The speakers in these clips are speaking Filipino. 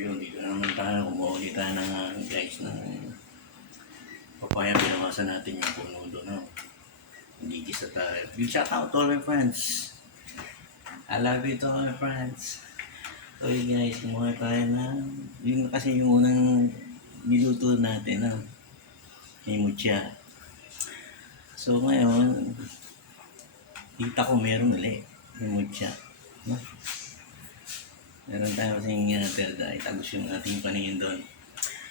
Yun, dito naman tayo. Kumuha ulit tayo ng guys ng papaya. Pinawasan natin yung puno doon. No? Hindi gisa tayo. Big shout out to all my friends. I love you to all my friends. So yun guys, kumuha tayo ng yun kasi yung unang niluto natin. No? Yung mucha. So ngayon, kita ko meron ulit yung mucha. No? Meron tayo kasing perda, itagos yung ating paningin doon.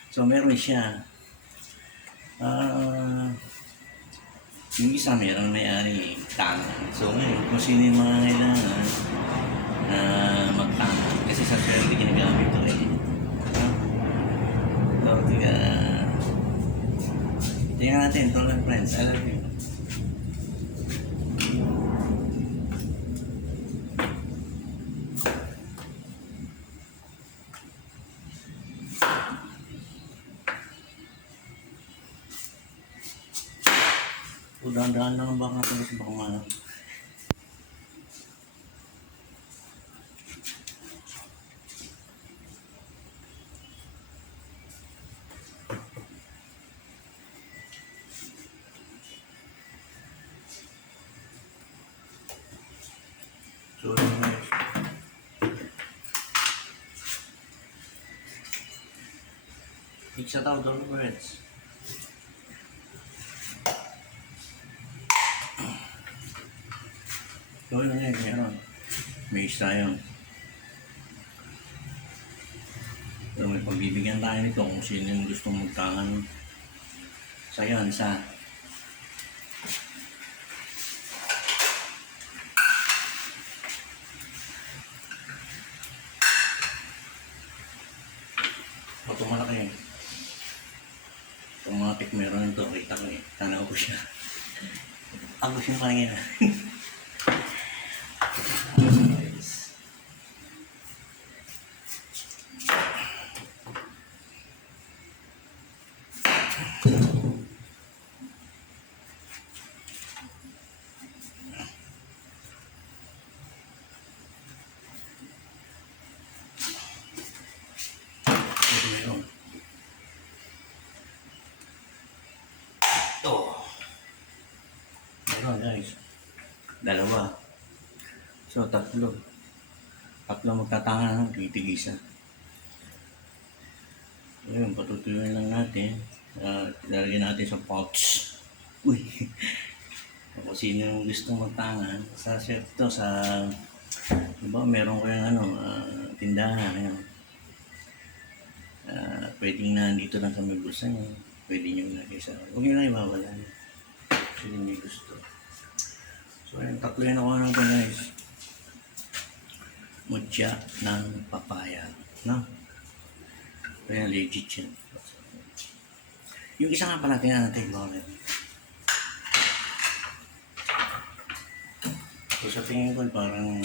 So meron siya. Yung isa meron may-ari tangan. So ngayon, kung sino yung mga kailangan na magtangan. Kasi sa swerte ginagamit ito eh. So, tingnan natin, to my friends. I love you. Dahan-dahan lang ang baka ito sa baka mana. So, iksa tao doon, friends. So, yun nga, meron. May isa yun. So, may pagbibigyan tayo nito kung sino yung gustong magtangan. So, yun, isa. Ito malaki. Automatic meron ito. Kita ko eh. Tanaw ko siya. Agos yung paningin. Meron guys. Dalawa. So, tatlo. Tatlo magtatangan ng titigisa. Ayun, patutuyuin lang natin. Lalagyan natin sa pouch. Uy! Kung sino yung gusto magtangan. Sa chef to, sa... Diba, meron ko yung tindahan. Ayun. Pwedeng na dito lang sa may bulsa niya. Pwede nyo lagay sa... Huwag nyo lang ibabalan. Sino may gusto. So, ayun, tatlo yun ako ng guys. Mucha ng papaya. No? Kaya legit yan. Yung isa nga pala, tingnan natin bakit. So, sa tingin ko parang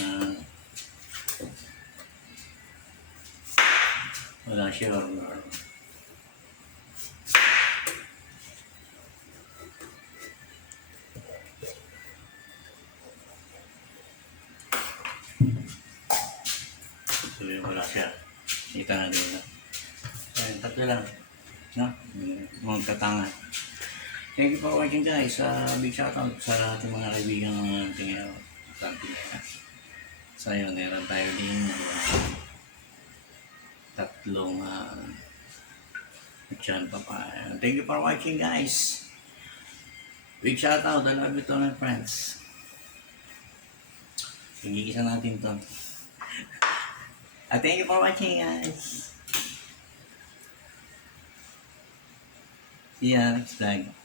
wala siya. So, wala siya. Kita natin na. Ayun, tatlo lang. No? Magkatangan. Thank you for watching guys. Big shoutout sa ating mga kaibigan ng tingin so yun, meron tayo din tatlong chan papaya. Thank you for watching guys. Big shoutout. I love you to my friends. Higigisa natin to. Thank you for watching guys. See ya next time.